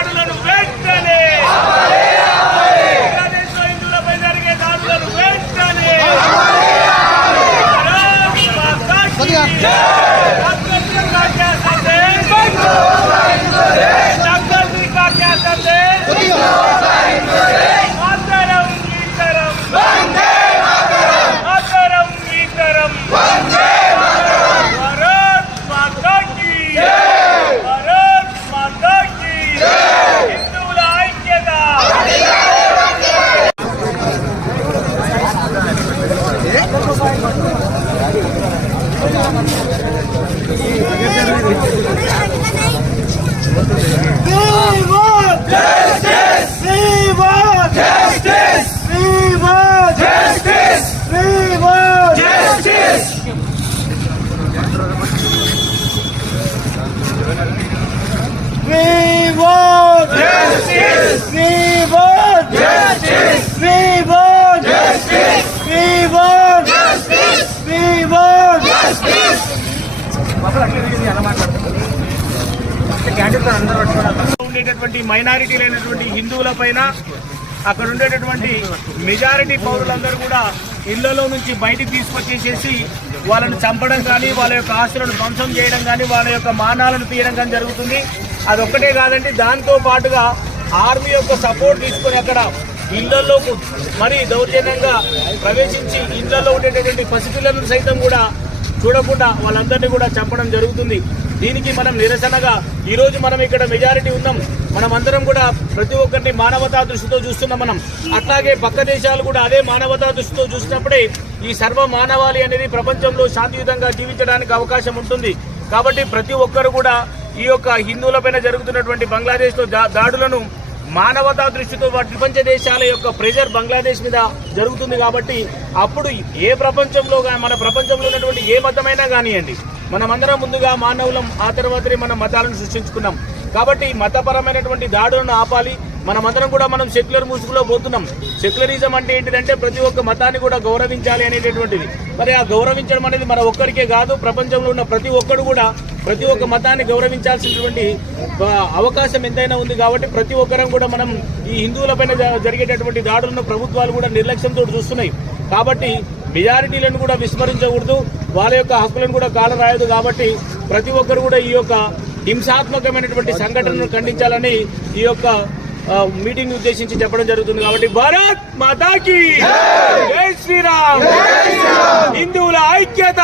దాడులను వెంటనే బంగ్లాదేశ్లో హిందువులపై జరిగే దాడులను వెంటనే ఉండేటటువంటి మైనారిటీలైనటువంటి హిందువుల పైన అక్కడ ఉండేటటువంటి మెజారిటీ పౌరులందరూ కూడా ఇళ్లలో నుంచి బయటికి తీసుకొచ్చేసేసి వాళ్ళను చంపడం కానీ వాళ్ళ యొక్క ఆస్తులను ధ్వంసం చేయడం కానీ వాళ్ళ యొక్క మానాలను తీయడం కానీ జరుగుతుంది. అదొక్కటే కాదండి, దాంతో పాటుగా ఆర్మీ యొక్క సపోర్ట్ తీసుకొని అక్కడ ఇళ్లలో మరీ దౌర్జన్యంగా ప్రవేశించి ఇళ్లలో ఉండేటటువంటి పసిపిల్లలను సైతం కూడా చూడకుండా వాళ్ళందరినీ కూడా చంపడం జరుగుతుంది. దీనికి మనం నిరసనగా ఈరోజు మనం ఇక్కడ మెజారిటీ ఉన్నాం. మనం అందరం కూడా ప్రతి ఒక్కరిని మానవతా దృష్టితో చూస్తున్నాం. మనం అట్లాగే పక్క దేశాలు కూడా అదే మానవతా దృష్టితో చూసినప్పుడే ఈ సర్వ మానవాళి అనేది ప్రపంచంలో శాంతియుతంగా జీవించడానికి అవకాశం ఉంటుంది. కాబట్టి ప్రతి ఒక్కరు కూడా ఈ యొక్క హిందువులపైన జరుగుతున్నటువంటి బంగ్లాదేశ్లో దాడులను మానవతా దృష్టితో ప్రపంచ దేశాల యొక్క ప్రెజర్ బంగ్లాదేశ్ మీద జరుగుతుంది. కాబట్టి అప్పుడు ఏ ప్రపంచంలో మన ప్రపంచంలో ఉన్నటువంటి ఏ మతమైనా కానివ్వండి, మనమందరం ముందుగా మానవులం, ఆ తర్వాతనే మన మతాలను సృష్టించుకున్నాం. కాబట్టి మతపరమైనటువంటి దాడులను ఆపాలి. మనమందరం కూడా మనం సెక్యులర్ ముసుగులో పోతున్నాం. సెక్యులరిజం అంటే ఏంటిదంటే ప్రతి ఒక్క మతాన్ని కూడా గౌరవించాలి అనేటటువంటిది. మరి ఆ గౌరవించడం అనేది మన ఒక్కరికే కాదు, ప్రపంచంలో ఉన్న ప్రతి ఒక్కరు కూడా ప్రతి ఒక్క మతాన్ని గౌరవించాల్సినటువంటి అవకాశం ఎంతైనా ఉంది. కాబట్టి ప్రతి ఒక్కరం కూడా మనం ఈ హిందువులపైన జరిగేటటువంటి దాడులను ప్రభుత్వాలు కూడా నిర్లక్ష్యంతో చూస్తున్నాయి. కాబట్టి మెజారిటీలను కూడా విస్మరించకూడదు, వాళ్ళ యొక్క హక్కులను కూడా కాలరాయదు. కాబట్టి ప్రతి ఒక్కరు కూడా ఈ యొక్క హింసాత్మకమైనటువంటి సంఘటనను ఖండించాలని ఈ యొక్క మీటింగ్ ఉద్దేశించి చెప్పడం జరుగుతుంది. కాబట్టి భారత్ మాతాకి జై శ్రీరామ్, హిందువుల ఐక్యత.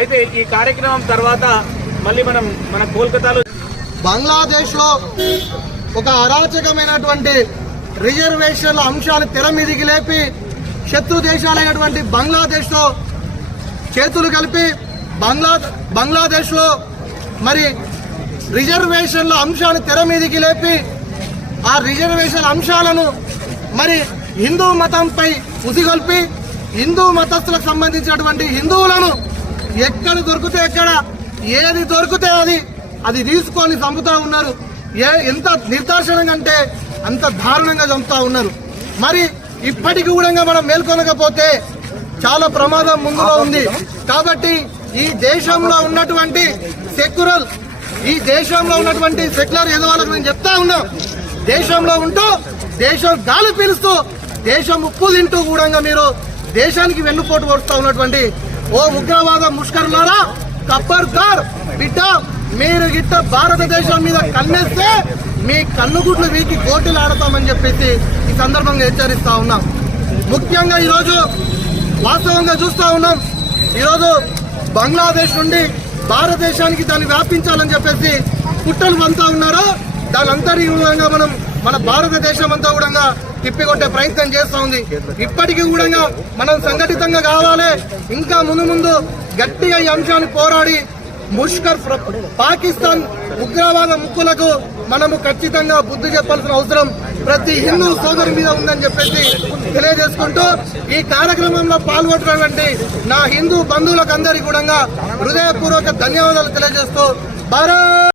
అయితే ఈ కార్యక్రమం తర్వాత మళ్ళీ మన కోల్కతాలో బంగ్లాదేశ్ లో ఒక అరాచకమైనటువంటి రిజర్వేషన్ల అంశాన్ని తెర మీదికి లేపి శత్రు దేశాలైనటువంటి బంగ్లాదేశ్ తో చేతులు కలిపి బంగ్లాదేశ్ లో మరి రిజర్వేషన్ల అంశాన్ని తెర మీదికి లేపి ఆ రిజర్వేషన్ అంశాలను మరి హిందూ మతంపై ఉసిగొల్పి హిందూ మతస్థులకు సంబంధించినటువంటి హిందువులను ఎక్కడ దొరికితే ఎక్కడ ఏది దొరికితే అది తీసుకొని చంపుతా ఉన్నారు. ఎంత నిర్దాక్షిణ్యంగా అంటే అంత దారుణంగా చంపుతా ఉన్నారు. మరి ఇప్పటికి కూడా మనం మేల్కొనకపోతే చాలా ప్రమాదం ముందులో ఉంది. కాబట్టి ఈ దేశంలో ఉన్నటువంటి సెక్యులర్ ఎదవాళ్ళకు నేను చెప్తా ఉన్నా, దేశంలో ఉంటూ దేశం గాలి పీలుస్తూ దేశం ఉప్పు తింటూ కూడా మీరు దేశానికి వెన్నుపోటు కొడుతూ ఉన్నటువంటి ఓ ఉగ్రవాద ముష్కరులారా, ఖబర్దార్ బిడ్డ, మీరు గిట్ట భారతదేశం మీద కన్నేస్తే మీ కన్నుగుడ్లు వీకి కోటిలు ఆడతామని చెప్పేసి ఈ సందర్భంగా హెచ్చరిస్తా ఉన్నాం. ముఖ్యంగా ఈరోజు వాస్తవంగా చూస్తా ఉన్నాం, ఈరోజు బంగ్లాదేశ్ నుండి భారతదేశానికి దాన్ని వ్యాపించాలని చెప్పేసి కుట్రలు పంతా ఉన్నారు. దాని అంతర్గతంగా మన భారతదేశం అంతా కూడా తిప్పికొట్టే ప్రయత్నం చేస్తూ ఉంది. ఇప్పటికీ కూడా మనం సంఘటితంగా కావాలి. ఇంకా ముందు గట్టిగా ఈ అంశాన్ని పోరాడి ముష్కర్ పాకిస్తాన్ ఉగ్రవాద ముక్కులకు మనము ఖచ్చితంగా బుద్ధి చెప్పాల్సిన అవసరం ప్రతి హిందూ సోదరు మీద ఉందని చెప్పేసి తెలియజేసుకుంటూ ఈ కార్యక్రమంలో పాల్గొంటున్నటువంటి నా హిందూ బంధువులకు అందరికీ కూడా హృదయపూర్వక ధన్యవాదాలు తెలియజేస్తూ భారత్